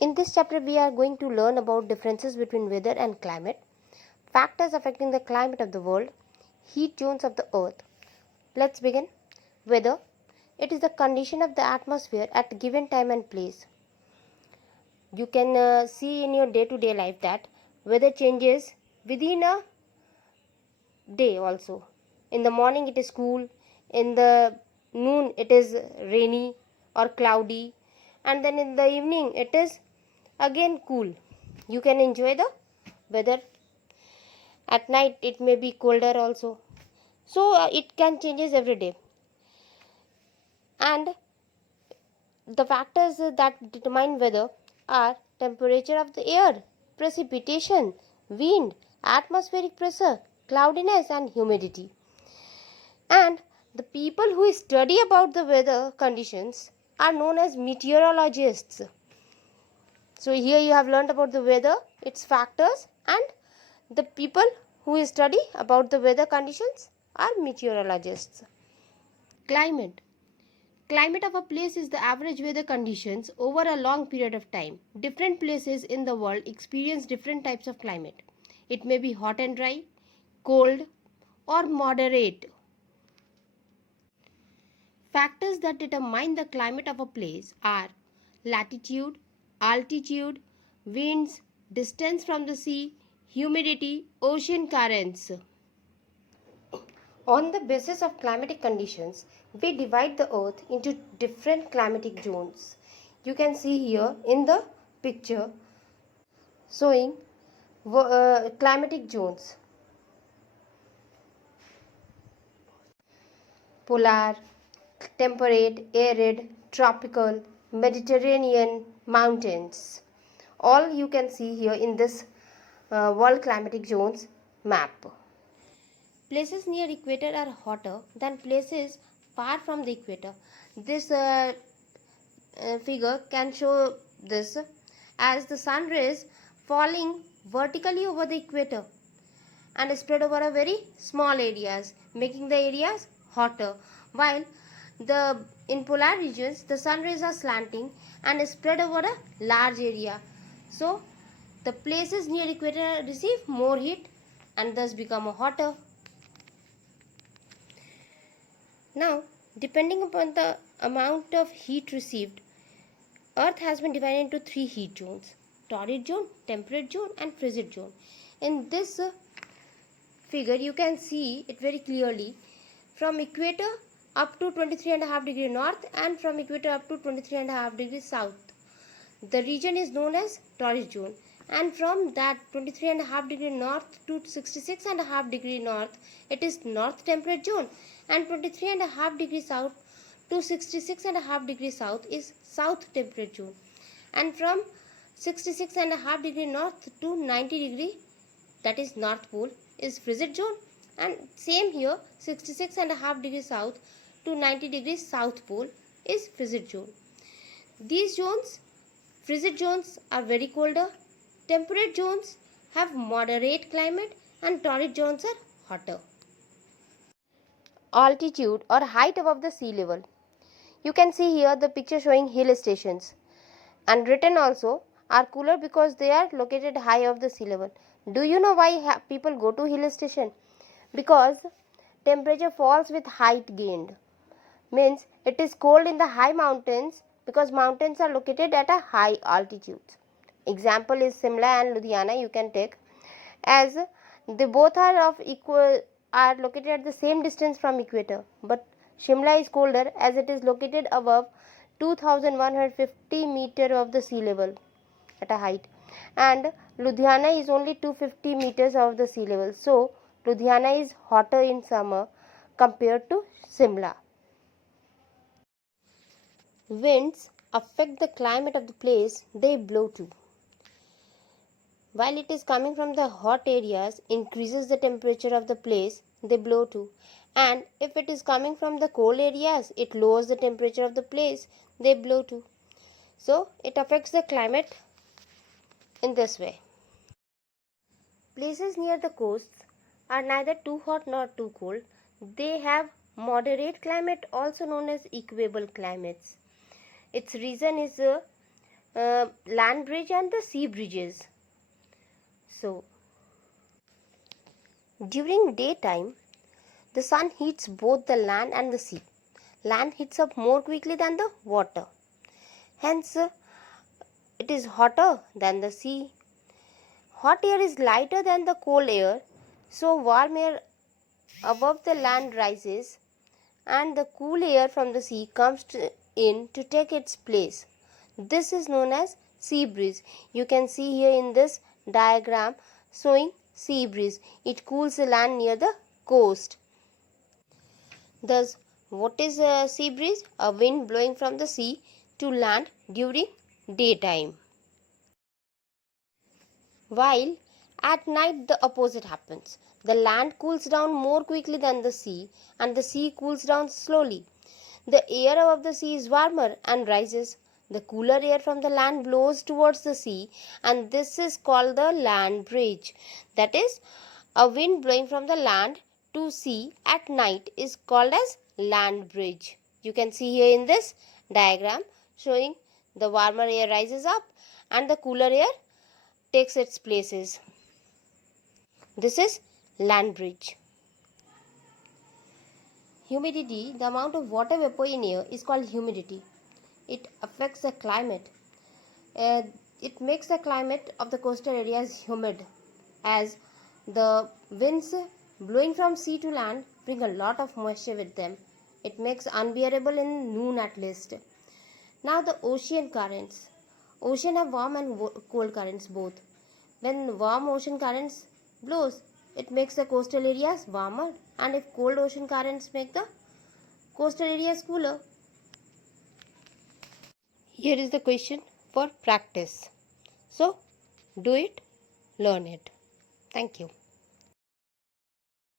In this chapter, we are going to learn about differences between weather and climate, factors affecting the climate of the world, heat zones of the earth. Let's begin. Weather. It is the condition of the atmosphere at a given time and place. You can see in your day-to-day life that weather changes within a day also. In the morning it is cool, in the noon it is rainy or cloudy, and then in the evening it is again cool. You can enjoy the weather. At night it may be colder also. So it can changes every day. And the factors that determine weather are temperature of the air, precipitation, wind, atmospheric pressure, cloudiness and humidity. And the people who study about the weather conditions are known as meteorologists. So here you have learned about the weather, its factors, and the people who study about the weather conditions are meteorologists. Climate. Climate of a place is the average weather conditions over a long period of time. Different places in the world experience different types of climate. It may be hot and dry, cold, or moderate. Factors that determine the climate of a place are latitude, altitude, winds, distance from the sea, humidity, ocean currents. On the basis of climatic conditions, we divide the earth into different climatic zones. You can see here in the picture showing climatic zones. Polar, temperate, arid, tropical, Mediterranean, mountains. All you can see here in this world climatic zones map. Places near equator are hotter than places far from the equator. This figure can show this as the sun rays falling vertically over the equator and spread over a very small areas, making the areas hotter, while in polar regions the sun rays are slanting and spread over a large area. So the places near equator receive more heat and thus become hotter. Now, depending upon the amount of heat received, Earth has been divided into three heat zones: torrid zone, temperate zone and frigid zone. In this figure, you can see it very clearly from equator up to 23.5 degree north and from equator up to 23.5 degree south. The region is known as torrid zone, and from that 23.5 degree north to 66.5 degree north, it is north temperate zone, and 23.5 degree south to 66.5 degree south is south temperate zone, and from 66.5 degree north to 90 degree, that is north pole, is frigid zone, and same here 66.5 degree south to 90 degrees south pole is frigid zone. These zones, frigid zones, are very colder, temperate zones have moderate climate, and torrid zones are hotter. Altitude or height above the sea level. You can see here the picture showing hill stations, and written also are cooler because they are located high above the sea level. Do you know why people go to hill station? Because temperature falls with height gained. Means it is cold in the high mountains because mountains are located at a high altitude. Example is Shimla and Ludhiana you can take, as they both are located at the same distance from equator, but Shimla is colder as it is located above 2150 meter of the sea level at a height, and Ludhiana is only 250 meters of the sea level. So Ludhiana is hotter in summer compared to Shimla. Winds affect the climate of the place they blow to. While it is coming from the hot areas, increases the temperature of the place they blow to, and if it is coming from the cold areas, it lowers the temperature of the place they blow to. So it affects the climate in this way. Places near the coasts are neither too hot nor too cold. They have moderate climate, also known as equable climates. Its reason is land bridge and the sea bridges. So, during daytime, the sun heats both the land and the sea. Land heats up more quickly than the water. Hence, it is hotter than the sea. Hot air is lighter than the cold air, so warm air above the land rises and the cool air from the sea comes in to take its place. This is known as sea breeze. You can see here in this diagram showing sea breeze. It cools the land near the coast. Thus, what is a sea breeze? A wind blowing from the sea to land during daytime. While at night the opposite happens. The land cools down more quickly than the sea and the sea cools down slowly. The air above the sea is warmer and rises. The cooler air from the land blows towards the sea and this is called the land bridge. That is, a wind blowing from the land to sea at night is called as land bridge. You can see here in this diagram showing the warmer air rises up and the cooler air takes its places. This is land bridge. Humidity, the amount of water vapor in air, is called humidity. It affects the climate. It makes the climate of the coastal areas humid, as the winds blowing from sea to land bring a lot of moisture with them. It makes unbearable in noon at least. Now the ocean currents. Ocean have warm and cold currents both. When warm ocean currents blows, it makes the coastal areas warmer, and if cold ocean currents make the coastal areas cooler. Here is the question for practice. So, do it, learn it. Thank you.